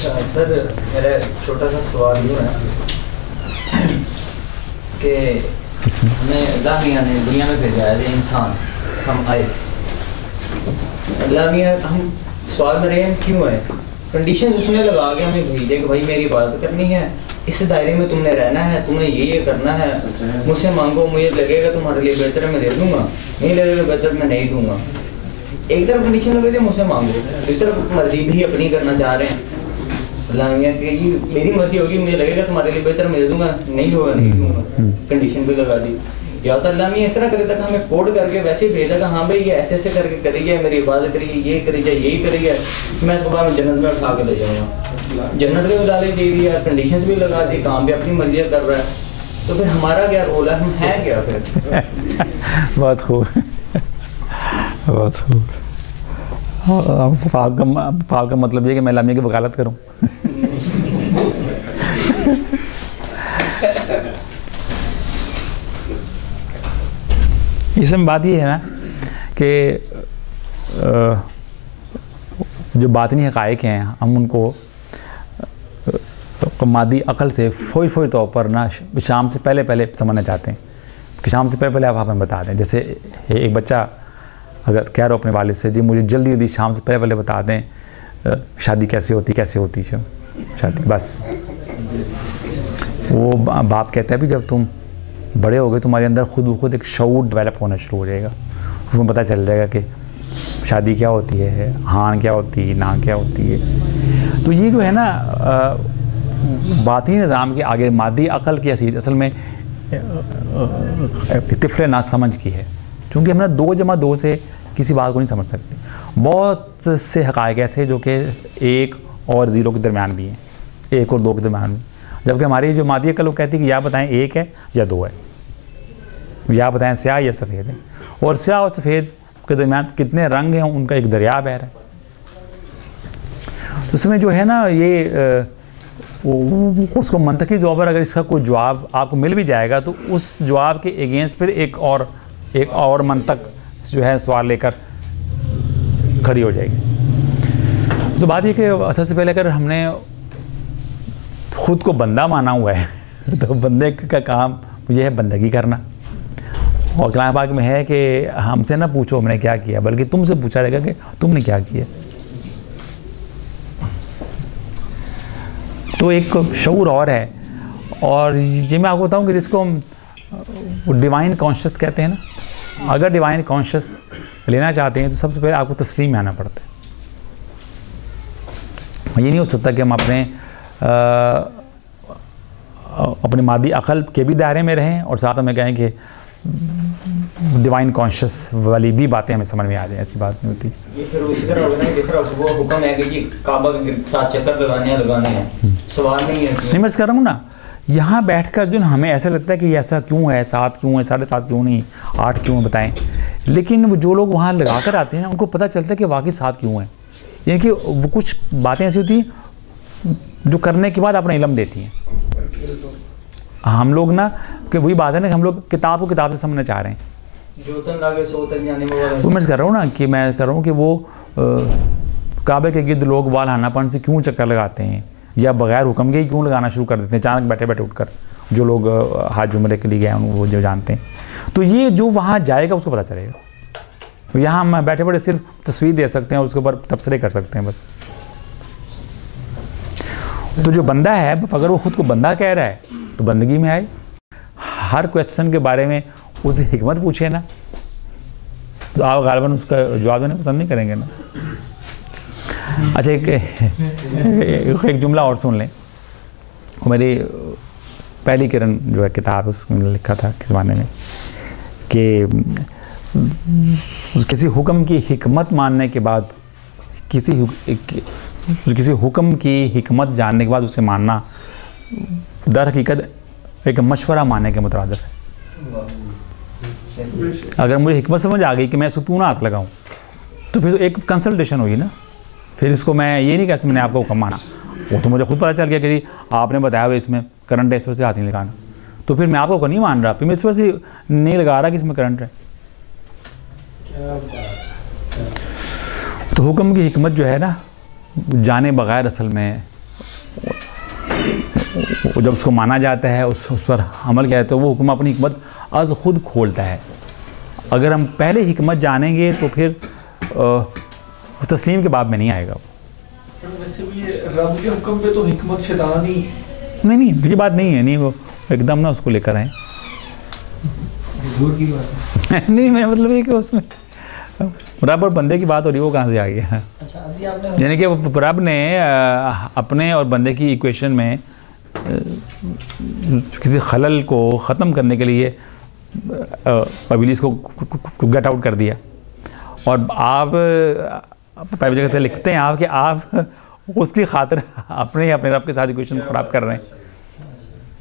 سر میرا چھوٹا سا سوال یہ ہے کہ ہمیں اللہ میاں نے دنیا میں بھیجا ہے انسان، ہم آئے اللہ میاں، ہم سوال میں رہے ہیں کیوں آئے؟ کنڈیشن اس نے لگا کے ہمیں بھیجے کہ بھائی میری عبادت کرنی ہے، اس دائرے میں تم نے رہنا ہے، تم نے یہ کرنا ہے، مجھ سے مانگو، مجھے لگے گا تمہارے لیے بہتر ہے میں دے دوں گا، نہیں لگے گا بہتر میں نہیں دوں گا۔ ایک طرف کنڈیشن لگے تھے مجھ سے مانگو، اس طرف مرضی بھی اپنی کرنا چاہ رہے ہیں اللہ میاں کہ یہ میری مرضی ہوگی، مجھے لگے گا تمہارے لیے بہتر میں دے دوں گا، نہیں ہوگا نہیں دوں گا، کنڈیشن بھی لگا دی۔ یا تو اللہ میاں اس طرح کرے تھا کہ ہمیں کوڈ کر کے ویسے ہی بھیجا کہ ہاں بھائی یہ ایسے ایسے کر کے کری جائے، میری عبادت کری، یہ کری جائے، یہی کری جائے، میں اس کو بعد میں جنت میں اٹھا کے لے جاؤں گا۔ جنت کے مطالعے دے دیا، کنڈیشنز بھی لگا دی، کام بھی اپنی مرضی کر رہا ہے، تو پھر ہمارا کیا رول ہے، ہم ہیں کیا پھر؟ بہت خوب، بہت خوب۔ فعال کا مطلب یہ کہ میں لامیہ کی وکالت کروں۔ اس میں بات یہ ہے نا کہ جو باطنی حقائق ہیں ہم ان کو مادی عقل سے فوری طور پر نا شام سے پہلے سمجھنا چاہتے ہیں کہ شام سے پہلے آپ ہمیں بتا دیں۔ جیسے ایک بچہ اگر کہہ رہا ہو اپنے والد سے جی مجھے جلدی شام سے پہلے بتا دیں شادی کیسے ہوتی شادی، بس وہ باپ کہتا ہے بھی جب تم بڑے ہو گئے تمہارے اندر خود بخود ایک شعور ڈیولپ ہونا شروع ہو جائے گا، اس میں پتہ چل جائے گا کہ شادی کیا ہوتی ہے، ہاں کیا ہوتی ہے، نہ کیا ہوتی ہے۔ تو یہ جو ہے نا باطنی نظام کے آگے مادی عقل کی حیثیت اصل میں طفل نہ سمجھ کی ہے، چونکہ ہم نے 2+2 سے کسی بات کو نہیں سمجھ سکتے۔ بہت سے حقائق ایسے جو کہ 1 اور 0 کے درمیان بھی ہیں، 1 اور 2 کے درمیان بھی، جبکہ ہماری جو مادی عقل وہ کہتی ہے کہ یا بتائیں 1 ہے یا 2 ہے، یا بتائیں سیاہ یا سفید ہے، اور سیاہ اور سفید کے درمیان کتنے رنگ ہیں ان کا ایک دریا بہہ رہا ہے۔ اس میں جو ہے نا یہ اس کو منطقی طور پر اگر اس کا کوئی جواب آپ کو مل بھی جائے گا تو اس جواب کے اگینسٹ پھر ایک اور منطق جو ہے سوال لے کر کھڑی ہو جائے گی۔ تو بات یہ کہ اصل سے پہلے اگر ہم نے خود کو بندہ مانا ہوا ہے تو بندے کا کام یہ ہے بندگی کرنا، اور کلام پاک میں ہے کہ ہم سے نہ پوچھو ہم نے کیا کیا، بلکہ تم سے پوچھا جائے گا کہ تم نے کیا کیا۔ تو ایک شعور اور ہے، اور یہ میں آپ کو بتاؤں کہ جس کو ڈیوائن کانشس کہتے ہیں نا، اگر ڈیوائن کانشس لینا چاہتے ہیں تو سب سے پہلے آپ کو تسلیم میں آنا پڑتا ہے۔ یہ نہیں ہو سکتا کہ ہم اپنے مادی عقل کے بھی دائرے میں رہیں اور ساتھ ہمیں کہیں کہ ڈیوائن کانشس والی بھی باتیں ہمیں سمجھ میں آ جائیں، ایسی بات نہیں ہوتی۔ یہ پھر اسی طرح ہوگا نا، جس طرح وہ حکم ہے کہ جی کعبہ کے ساتھ چکر لگانے ہیں، سوال نہیں ہے۔ نہیں میں کر رہا ہوں نا، یہاں بیٹھ کر جو ہمیں ایسا لگتا ہے کہ ایسا کیوں ہے، 7 کیوں ہے، 7.5 کیوں نہیں، 8 کیوں بتائیں، لیکن وہ جو لوگ وہاں لگا کر آتے ہیں نا ان کو پتہ چلتا ہے کہ واقعی 7 کیوں ہیں، یعنی کہ وہ کچھ باتیں ایسی ہوتی ہیں جو کرنے کے بعد اپنا علم دیتی ہیں۔ ہم لوگ نا کہ وہی بات ہے نا کہ ہم لوگ کتاب کو کتاب سے سمجھنا چاہ رہے ہیں، جو تن لاگے سو تن جانے والا۔ وہ میں کر رہا ہوں نا کہ میں کر رہا ہوں کہ وہ کعبے کے گرد لوگ والہانہ پن سے کیوں چکر لگاتے ہیں، یا بغیر حکم کے ہی کیوں لگانا شروع کر دیتے ہیں اچانک بیٹھے اٹھ کر، جو لوگ حج عمرے کے لیے گئے ہیں وہ جو جانتے ہیں۔ تو یہ جو وہاں جائے گا اس کو پتہ چلے گا، یہاں ہم بیٹھے صرف تصویر دے سکتے ہیں اور اس کے اوپر تبصرے کر سکتے ہیں بس۔ تو جو بندہ ہے اگر وہ خود کو بندہ کہہ رہا ہے تو بندگی میں آئے، ہر کویسچن کے بارے میں اسے حکمت پوچھے نا، تو آپ غالباً اس کا جواب دینا پسند نہیں کریں گے نا۔ اچھا ایک جملہ اور سن لیں، وہ میری پہلی کرن جو ہے کتاب اس میں لکھا تھا کس زمانے میں کہ کسی حکم کی حکمت ماننے کے بعد، کسی حکم کی حکمت جاننے کے بعد اسے ماننا در حقیقت ایک مشورہ ماننے کے مترادف ہے۔ اگر مجھے حکمت سمجھ آ گئی کہ میں اس کو کیوں نہ ہاتھ لگاؤں تو پھر ایک کنسلٹیشن ہوئی نا، پھر اس کو میں یہ نہیں کہہ سکتا میں نے آپ کو حکم مانا، وہ تو مجھے خود پتہ چل گیا کہ آپ نے بتایا ہوا اس میں کرنٹ ہے اس وجہ سے ہاتھ نہیں لگانا، تو پھر میں آپ کو نہیں مان رہا، پھر میں اس وجہ سے نہیں لگا رہا کہ اس میں کرنٹ ہے۔ تو حکم کی حکمت جو ہے نا جانے بغیر اصل میں جب اس کو مانا جاتا ہے, اس پر عمل کیا جاتا ہے, وہ حکم اپنی حکمت از خود کھولتا ہے. اگر ہم پہلے حکمت جانیں گے تو پھر تسلیم کے باب میں نہیں آئے گا. ویسے بھی رب کے حکم پہ تو حکمت شیطان ہی نہیں, یہ بات نہیں ہے, نہیں وہ ایک دم نہ اس کو لے کر آئیں. حضور کی بات ہے. نہیں, میرا مطلب یہ کہ اس میں رب اور بندے کی بات ہو رہی ہے, وہ کہاں سے آ گیا؟ اچھا ابھی آپ نے یعنی کہ رب نے اپنے اور بندے کی ایکویشن میں کسی خلل کو ختم کرنے کے لیے ابلیس کو گیٹ آؤٹ کر دیا. اور آپ پہلی جگہ لکھتے ہیں آپ کہ آپ اس کی خاطر اپنے رب کے ساتھ ایکویشن خراب کر رہے ہیں.